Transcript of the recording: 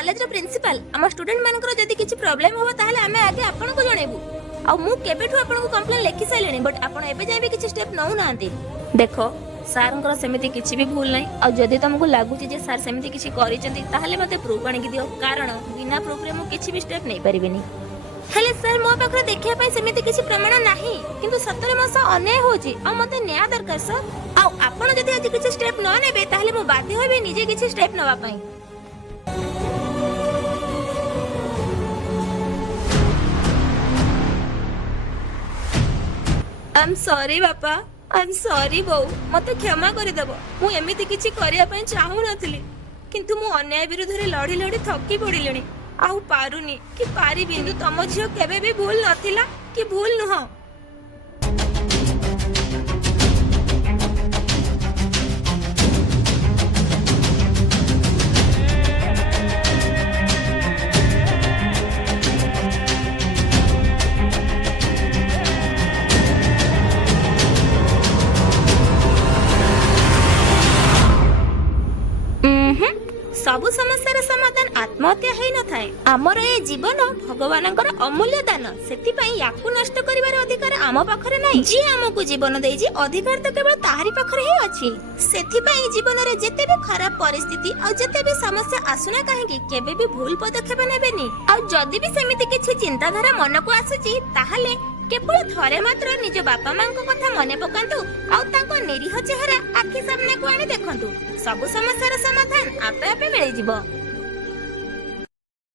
College रो principal आम student मानकर जदी किछि प्रॉब्लम हो ताहले आमे आगे आपन को जणेबू आ मु केबेठू आपन को कंप्लेन लेखि साइलेनी बट आपन एबे जाय भी किछि स्टेप नउ नांती देखो सारंकर सेमिति किछि भी भूल नै आ जदी तुमको लागुची जे सर सेमिति किछि करिचंती ताहले मते प्रूफ आनि दियो कारण बिना प्रूफ रे मु किछि भी स्टेप नै परिबिनी हेले सर मो पाखरे देखिया पई सेमिति किछि प्रमाण नाही किंतु सतरे मस अन्याय होची आ मते न्याय दरकार सर आ आपन जदी आज किछि स्टेप न नेबे ताहले मु बाध्य होबे निजे किछि स्टेप नवा पई आई एम सॉरी बापा आई एम सॉरी बो मते क्षमा करि देबो मु एमिति किछि करिया पई चाहू नथिली किंतु मु अन्याय विरुद्ध रे लड़ी लड़ी थकी पड़िलेनी आउ पारुनी कि पारी बिंदु तम झियो केबे भी भूल नथिला कि भूल नुह सब समस्या समाधान आत्महत्या है न थाए आमर ए जीवन भगवानकर अमूल्य दान सेति पई याकु नष्ट करिवार अधिकार आम पाखरे नाही जी हमकु जीवन देई जी अधिकार तो केवल ताहारी पाखरे ही अछि सेति पई जीवन रे जते भी खराब परिस्थिति आ जते भी समस्या आसुना काहे कि केबे भी भूल पदक्षेप नेबेनी आ जदी भी समिति किछि चिंताधारा मन को आसुची ताहाले केवल थरे मात्र निज बापा मां को कथा मने पकांतु आ ताको निरीह चेहरा आखि सामने को आनी देखंतु सब समस्यार समाधान आपे आपे मिलि जिवो।